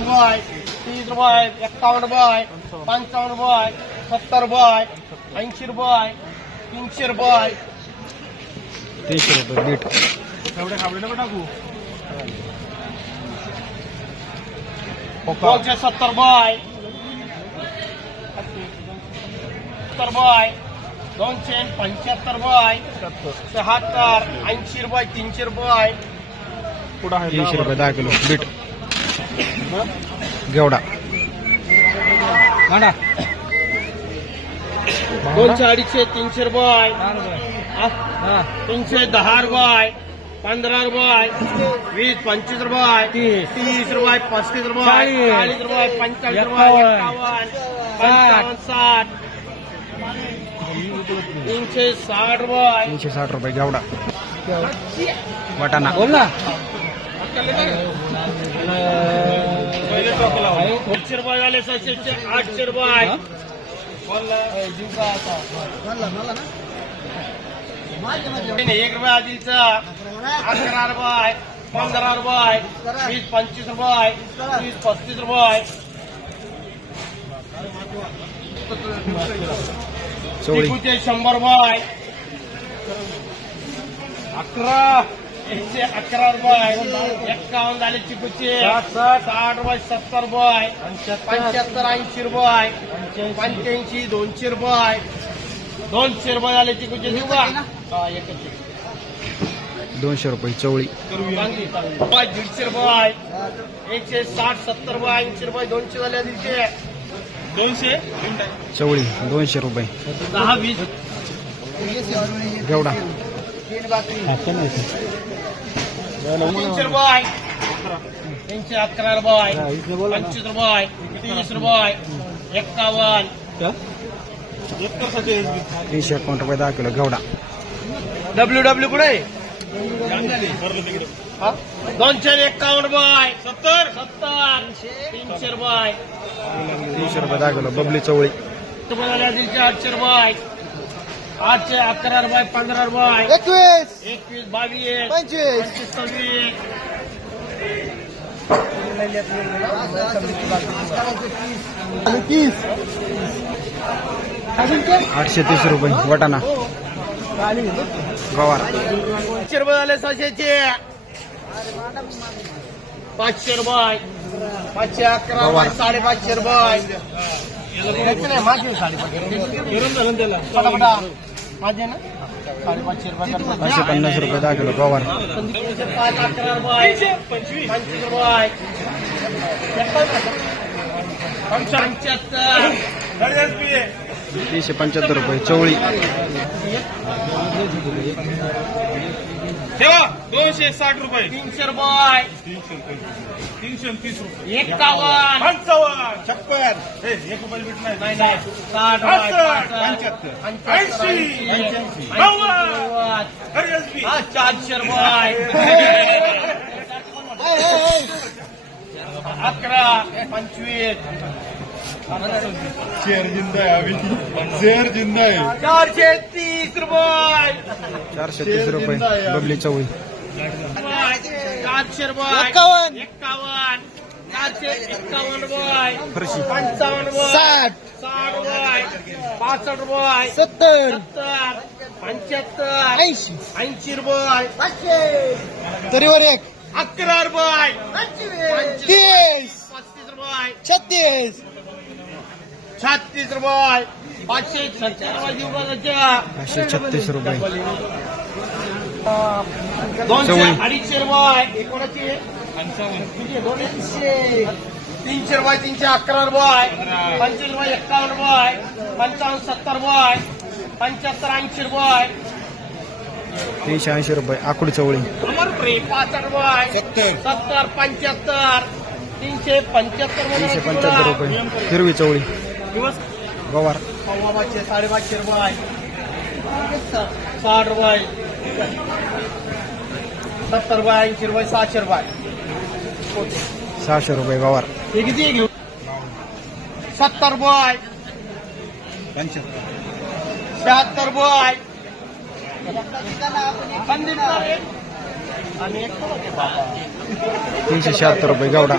रुपये तीस रुपये एक्कावन्न रुपये पंचावन्न रुपये सत्तर रुपये ऐंशी रुपये तीनशे रुपये तीनशे रुपये बीट एवढे खाबडे नको टाकू. दोनशे सत्तर रुपये सत्तर रुपये दोनशे पंच्याहत्तर रुपये शहात्तर ऐंशी रुपये तीनशे रुपये कुठं आहे तीनशे रुपये दहा किलो. बीट घेवडा दोनशे अडीचशे तीनशे रुपये. आ? तीनशे दहा रुपये पंधरा रुपये वीस पंचवीस रुपये तीस. रुपये पस्तीस रुपये चाळीस. रुपये पंचाळीस रुपये पंचावन्न साठ. तीनशे साठ रुपये. तीनशे साठ रुपये घेवडा वाटाणा. दोनशे रुपये झाले सहाशे आठशे रुपये एक रुपये आधीचा. अकरा रुपये पंधरा रुपये वीस पंचवीस रुपये तीस पस्तीस रुपये चिकूचे शंभर रुपये अकरा. एकशे अकरा रुपये. एक्कावन्न झाले चिकूचे. साठ रुपये सत्तर रुपये. पंच्याहत्तर. ऐंशी रुपये. पंच्याऐंशी. दोनशे रुपये. दोनशे रुपये झाले चिकूचे. देऊ का हा. दोनशे रुपये चवळी. दीडशे रुपये. एकशे साठ सत्तर रुपये ऐंशी रुपये दोनशे झाले दीडशे दोनशे? चवळी दोनशे रुपये. दहा वीस. घेवडा. तीनशे रुपये. तीनशे अकरा रुपये. पंचवीस रुपये. तीस रुपये. एक्कावन्न तीनशे एकावन्न रुपये दहा किलो घेवडा. डब्ल्यू डब्ल्यू कुठे हा? दोनशे एक्कावन्न रुपये. सत्तर? सत्तर. तीनशे रुपये. तीनशे रुपये दहा किलो बबली चवळी. दीडशे आठशे रुपये. आठशे अकरा रुपये पंधरा रुपये. एकवीस. एकवीस बावीस. पंचवीस. पंचवीस सव्वीस. तीस. आठशे तीस रुपये. वाटाणा. गवार. पाचशे रुपये झाले सहाशेचे. पाचशे रुपये. पाचशे अकरा रुपये साडेपाचशे रुपये. नाही, माझे साडेपाचशे पटापटा. माझे ना साडेपाचशे रुपये पाचशे पन्नास रुपये दहा किलो पवार तीनशे पंचवीस रुपये पंच्याहत्तर तीनशे पंच्याहत्तर रुपये चवळी. ठेवा दोनशे साठ रुपये. तीनशे रुपये. तीनशे तीस रुपये. एकावन्न. पंचावन्न छप्पन. एक रुपये बीट नाही. नाही नाही. साठ पंच्याहत्तर, ऐंशी, ऐंशी. हा, चारशे रुपये. अकरा पंचवीस. शेअर जिंदा आहे अभि शेअर जिंदा आहे. चारशे तीस रुपये. चारशे तीस रुपये. बबली चवळी चारशे रुपये. एक्कावन्न. एक्कावन्न चारशे एक्कावन्न रुपये. फरशी. पंचावन्न रुपये. साठ. साठ रुपये. पासष्ट रुपये. सत्तर. सत्तर. पंच्याहत्तर. ऐंशी. ऐंशी रुपये. तरीवर एक. अकरा रुपये. पंचवीस तीस. पस्तीस रुपये. छत्तीस. छत्तीस रुपये. पाचशे सत्तर रुपये छत्तीस रुपये. दोनशे. अडीचशे रुपये. दोनशे. तीनशे रुपये तीनशे अकरा रुपये. पंचवीस रुपये एक्कावन्न रुपये. पंचावन्न सत्तर रुपये. पंच्याहत्तर ऐंशी रुपये. तीनशे ऐंशी रुपये. आकुडी चवळी. पासष्ट रुपये. सत्तर. सत्तर पंच्याहत्तर. तीनशे पंच्याहत्तर तीनशे पंच्याहत्तर रुपये. हिरवी चवळी. दिवस? गवार. सव्वा पाचशे साडेपाचशे रुपये. साठ रुपये. सत्तर रुपये ऐंशी रुपये सहाशे रुपये. सहाशे रुपये गवार. हे किती घेऊ सत्तर रुपये. शहात्तर रुपये. तीनशे शहात्तर रुपये गवडा.